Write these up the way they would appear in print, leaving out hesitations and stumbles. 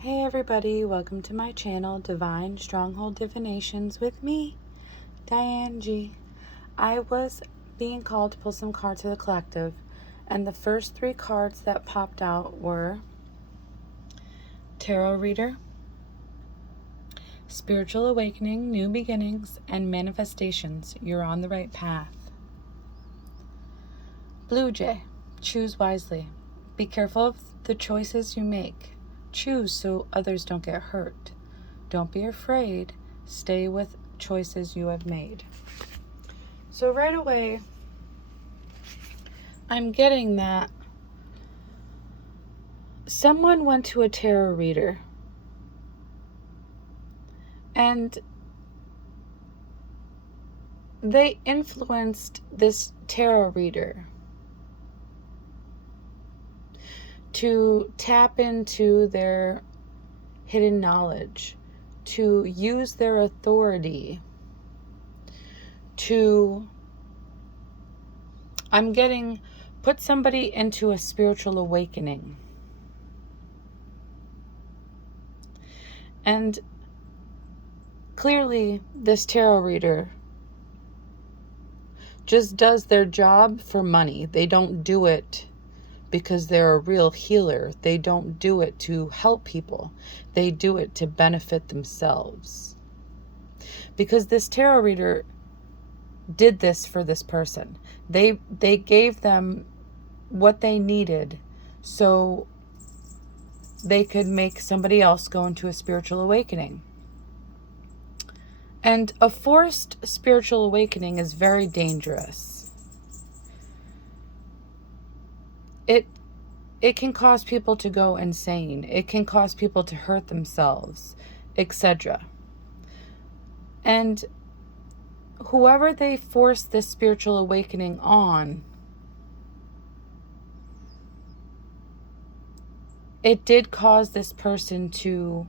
Hey everybody, welcome to my channel, Divine Stronghold Divinations with me, Diane G. I was being called to pull some cards to the collective, and the first three cards that popped out were Tarot Reader, Spiritual Awakening, New Beginnings, and Manifestations. You're on the right path. Blue Jay, choose wisely. Be careful of the choices you make. Choose so others don't get hurt. Don't be afraid. Stay with choices you have made. So right away, I'm getting that someone went to a tarot reader and they influenced this tarot reader to tap into their hidden knowledge, to use their authority, I'm getting, put somebody into a spiritual awakening. And clearly, this tarot reader just does their job for money. They don't do it because they're a real healer. They don't do it to help people. They do it to benefit themselves. Because this tarot reader did this for this person. They gave them what they needed so they could make somebody else go into a spiritual awakening. And a forced spiritual awakening is very dangerous. It can cause people to go insane. It can cause people to hurt themselves, etc. And whoever they force this spiritual awakening on, it did cause this person to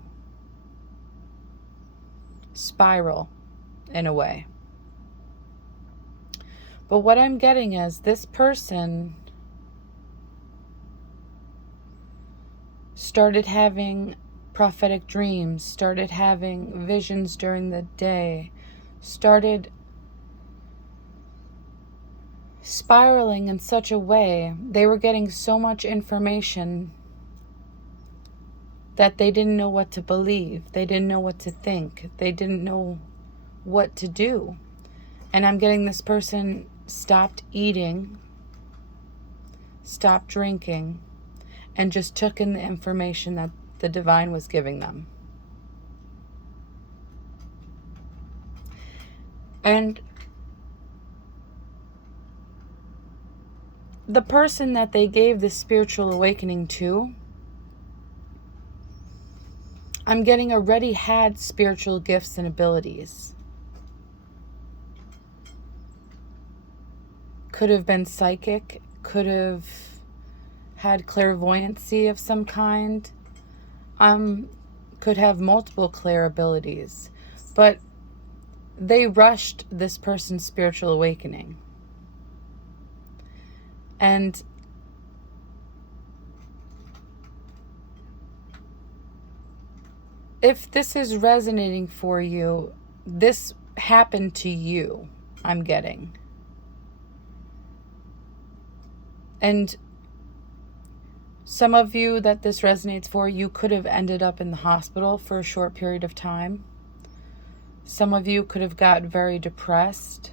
spiral in a way. But what I'm getting is this person started having prophetic dreams, started having visions during the day, started spiraling in such a way. They were getting so much information that they didn't know what to believe. They didn't know what to think. They didn't know what to do. And I'm getting this person stopped eating, stopped drinking, and just took in the information that the divine was giving them. And the person that they gave this spiritual awakening to, I'm getting already had spiritual gifts and abilities. Could have been psychic, could have had clairvoyancy of some kind, could have multiple clair abilities, but they rushed this person's spiritual awakening. And if this is resonating for you, this happened to you, I'm getting. And some of you that this resonates for, you could have ended up in the hospital for a short period of time. Some of you could have got very depressed.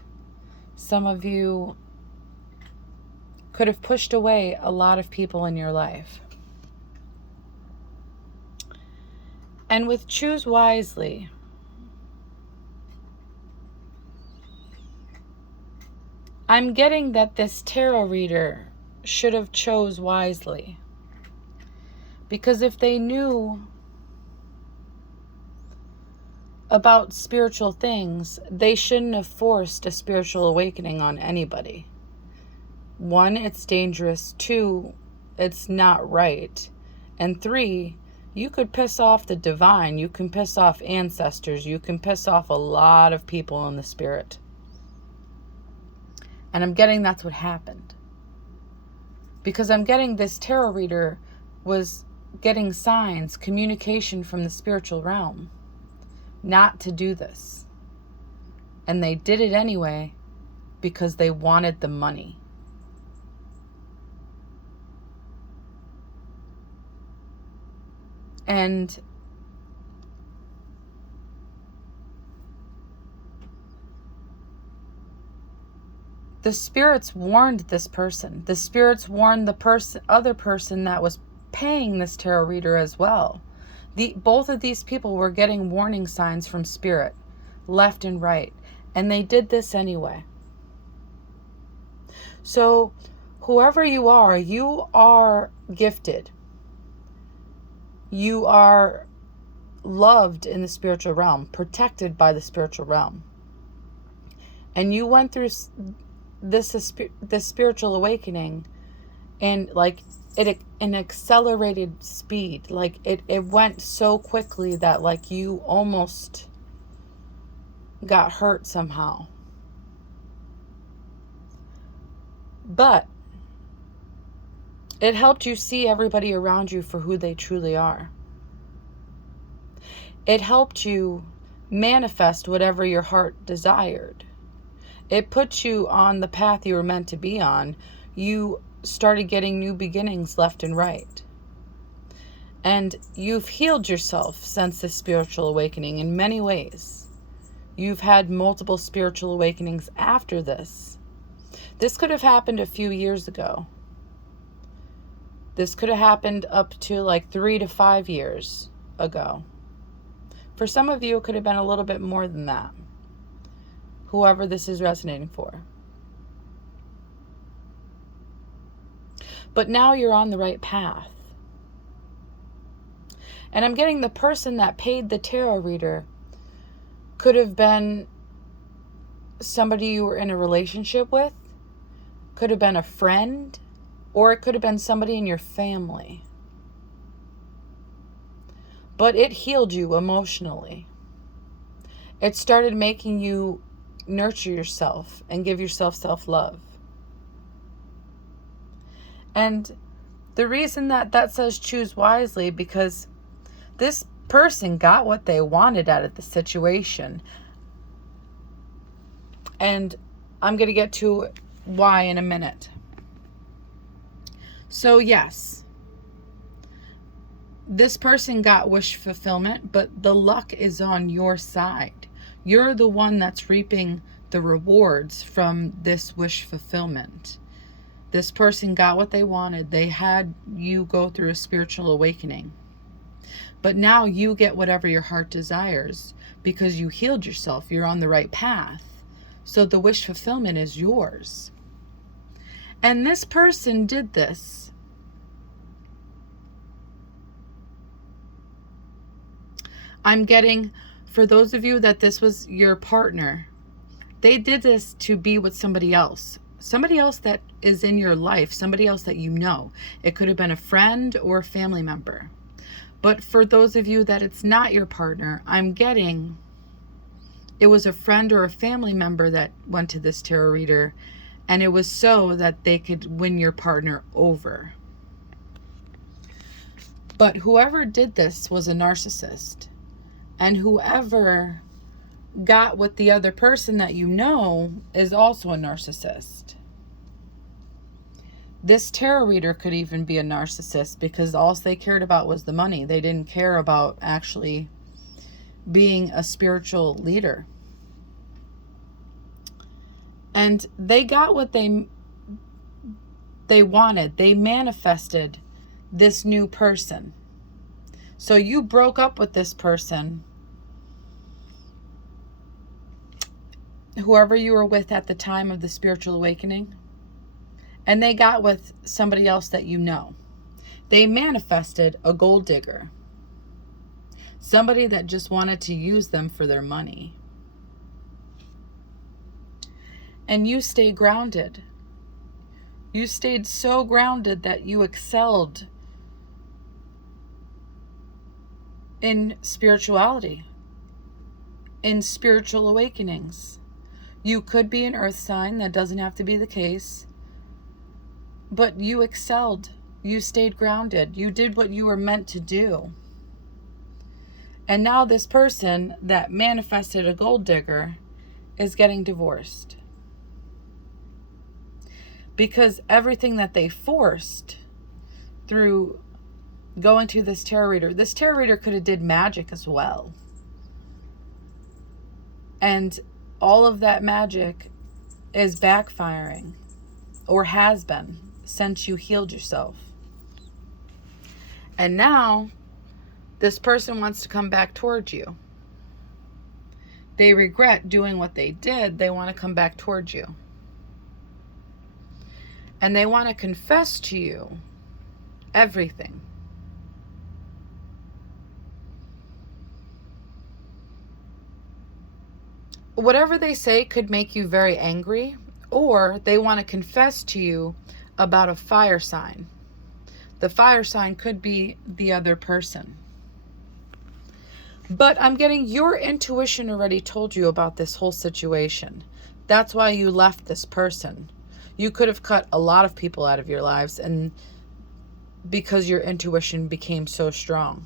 Some of you could have pushed away a lot of people in your life. And with choose wisely, I'm getting that this tarot reader should have chose wisely. Because if they knew about spiritual things, they shouldn't have forced a spiritual awakening on anybody. 1, it's dangerous. 2, it's not right. And 3, you could piss off the divine. You can piss off ancestors. You can piss off a lot of people in the spirit. And I'm getting that's what happened. Because I'm getting this tarot reader was getting signs, communication from the spiritual realm not to do this. And they did it anyway because they wanted the money. And the spirits warned this person. The spirits warned the other person that was paying this tarot reader as well. Both of these people were getting warning signs from spirit, left and right. And they did this anyway. So, whoever you are gifted. You are loved in the spiritual realm, protected by the spiritual realm. And you went through this spiritual awakening and like an accelerated speed. Like it went so quickly that like you almost got hurt somehow. But it helped you see everybody around you for who they truly are. It helped you manifest whatever your heart desired. It put you on the path you were meant to be on. You started getting new beginnings left and right. And you've healed yourself since this spiritual awakening in many ways. You've had multiple spiritual awakenings after this. This could have happened a few years ago. This could have happened up to like 3 to 5 years ago. For some of you, it could have been a little bit more than that. Whoever this is resonating for. But now you're on the right path. And I'm getting the person that paid the tarot reader could have been somebody you were in a relationship with, could have been a friend, or it could have been somebody in your family. But it healed you emotionally. It started making you nurture yourself and give yourself self-love. And the reason that says choose wisely, because this person got what they wanted out of the situation. And I'm going to get to why in a minute. So yes, this person got wish fulfillment, but the luck is on your side. You're the one that's reaping the rewards from this wish fulfillment. This person got what they wanted. They had you go through a spiritual awakening. But now you get whatever your heart desires because you healed yourself. You're on the right path. So the wish fulfillment is yours. And this person did this. I'm getting, for those of you that this was your partner, they did this to be with somebody else. Somebody else that is in your life, somebody else that you know. It could have been a friend or a family member. But for those of you that it's not your partner, I'm getting it was a friend or a family member that went to this tarot reader, and it was so that they could win your partner over. But whoever did this was a narcissist. And whoever got with the other person that you know is also a narcissist. This tarot reader could even be a narcissist because all they cared about was the money. They didn't care about actually being a spiritual leader. And they got what they wanted. They manifested this new person. So you broke up with this person, whoever you were with at the time of the spiritual awakening, and they got with somebody else that you know. They manifested a gold digger, somebody that just wanted to use them for their money. And you stayed grounded. You stayed so grounded that you excelled in spirituality, in spiritual awakenings. You could be an earth sign. That doesn't have to be the case. But you excelled You stayed grounded. You did what you were meant to do. And now this person that manifested a gold digger is getting divorced. Because everything that they forced through going to this tarot reader could have did magic as well. And all of that magic is backfiring, or has been, since you healed yourself. And now this person wants to come back towards you. They regret doing what they did. They want to come back towards you. And they want to confess to you everything. Whatever they say could make you very angry, or they want to confess to you about a fire sign. The fire sign could be the other person. But I'm getting your intuition already told you about this whole situation. That's why you left this person. You could have cut a lot of people out of your lives, and because your intuition became so strong.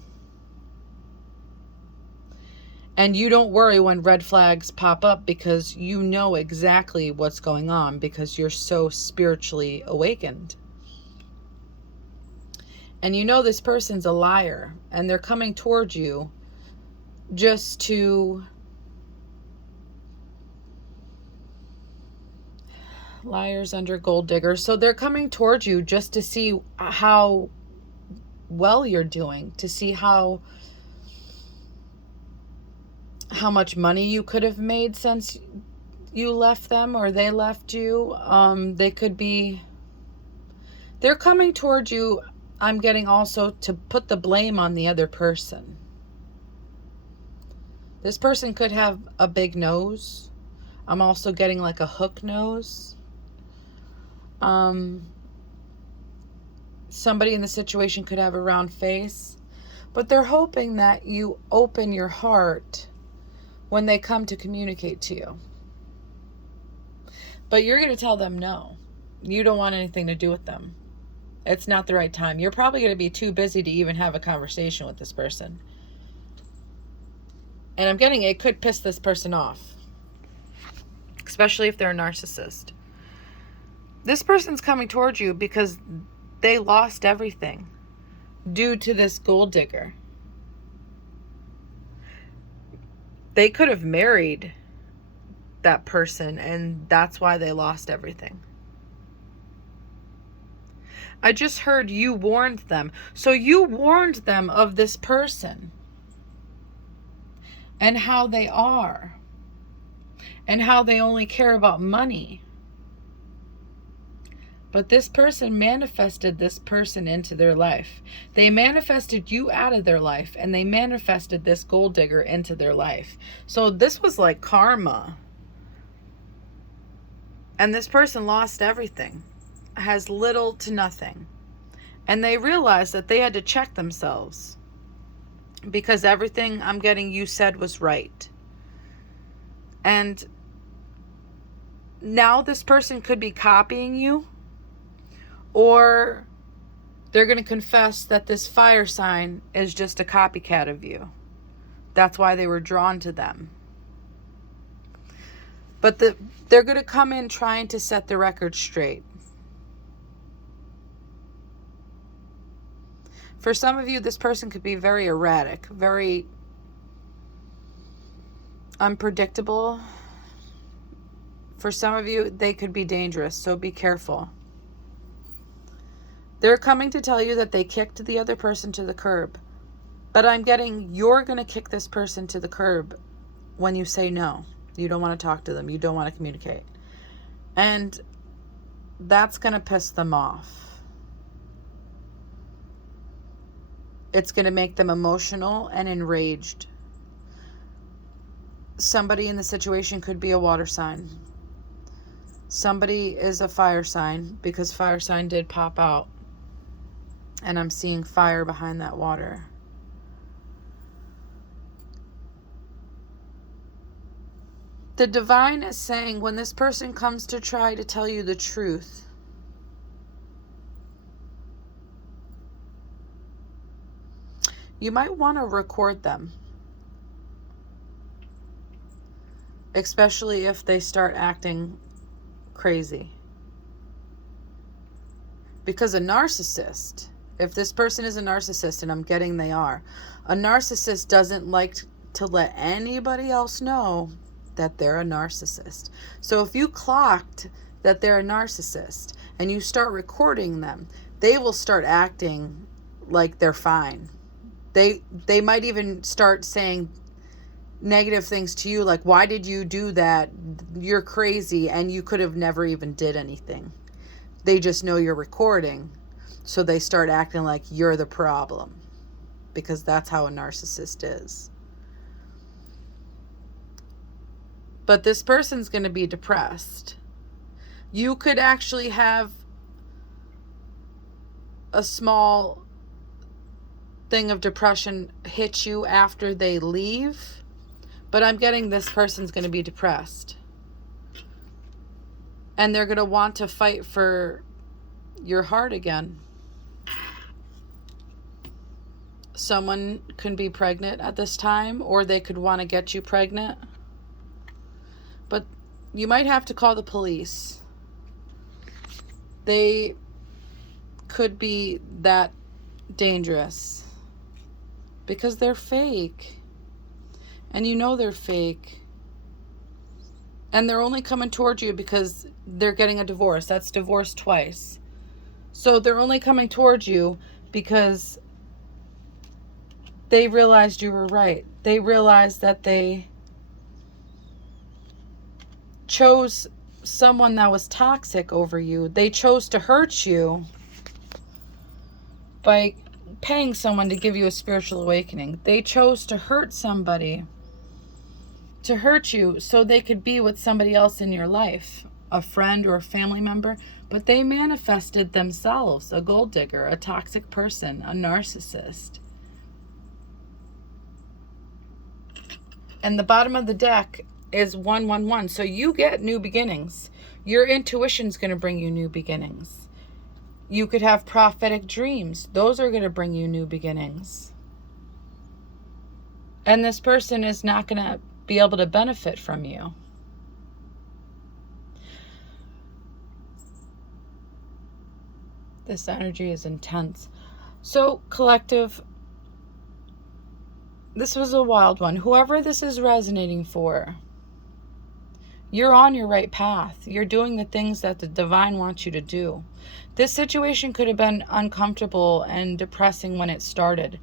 And you don't worry when red flags pop up, because you know exactly what's going on, because you're so spiritually awakened. And you know this person's a liar, and they're coming towards you just to... Liars under gold diggers. So they're coming towards you just to see how well you're doing, to see how much money you could have made since you left them, or they left you. They could be... They're coming towards you, I'm getting, also to put the blame on the other person. This person could have a big nose. I'm also getting like a hook nose. Somebody in the situation could have a round face. But they're hoping that you open your heart when they come to communicate to you. But you're going to tell them no. You don't want anything to do with them. It's not the right time. You're probably going to be too busy to even have a conversation with this person. And I'm getting it could piss this person off. Especially if they're a narcissist. This person's coming towards you because they lost everything due to this gold digger. They could have married that person, and that's why they lost everything. I just heard you warned them. So you warned them of this person and how they are and how they only care about money. But this person manifested this person into their life. They manifested you out of their life, and they manifested this gold digger into their life. So this was like karma. And this person lost everything, has little to nothing. And they realized that they had to check themselves, because everything I'm getting you said was right. And now this person could be copying you, or they're going to confess that this fire sign is just a copycat of you. That's why they were drawn to them. But they're going to come in trying to set the record straight. For some of you, this person could be very erratic, very unpredictable. For some of you, they could be dangerous, so be careful. They're coming to tell you that they kicked the other person to the curb. But I'm getting you're going to kick this person to the curb when you say no. You don't want to talk to them. You don't want to communicate. And that's going to piss them off. It's going to make them emotional and enraged. Somebody in the situation could be a water sign. Somebody is a fire sign, because fire sign did pop out. And I'm seeing fire behind that water. The divine is saying, when this person comes to try to tell you the truth, you might want to record them, especially if they start acting crazy. Because a narcissist, if this person is a narcissist, and I'm getting they are, a narcissist doesn't like to let anybody else know that they're a narcissist. So if you clocked that they're a narcissist and you start recording them, they will start acting like they're fine. They might even start saying negative things to you, like, why did you do that? You're crazy, and you could have never even did anything. They just know you're recording, so they start acting like you're the problem, because that's how a narcissist is. But this person's going to be depressed. You could actually have a small thing of depression hit you after they leave, but I'm getting this person's going to be depressed. And they're going to want to fight for your heart again. Someone could be pregnant at this time, or they could want to get you pregnant. But you might have to call the police. They could be that dangerous because they're fake. And you know they're fake. And they're only coming towards you because they're getting a divorce. That's divorce twice. So they're only coming towards you because they realized you were right. They realized that they chose someone that was toxic over you. They chose to hurt you by paying someone to give you a spiritual awakening. They chose to hurt somebody, to hurt you, so they could be with somebody else in your life, a friend or a family member. But they manifested themselves a gold digger, a toxic person, a narcissist. And the bottom of the deck is 111. So you get new beginnings. Your intuition's going to bring you new beginnings. You could have prophetic dreams. Those are going to bring you new beginnings. And this person is not going to be able to benefit from you. This energy is intense. So, collective, this was a wild one. Whoever this is resonating for, you're on your right path. You're doing the things that the divine wants you to do. This situation could have been uncomfortable and depressing when it started.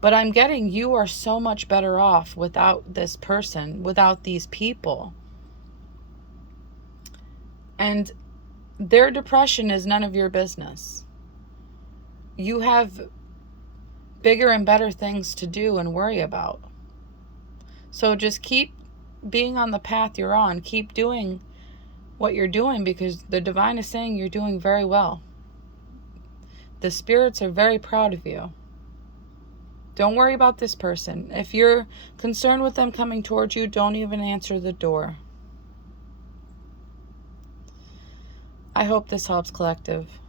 But I'm getting you are so much better off without this person, without these people. And their depression is none of your business. You have bigger and better things to do and worry about. So just keep being on the path you're on. Keep doing what you're doing, because the divine is saying you're doing very well. The spirits are very proud of you. Don't worry about this person. If you're concerned with them coming towards you, don't even answer the door. I hope this helps, collective.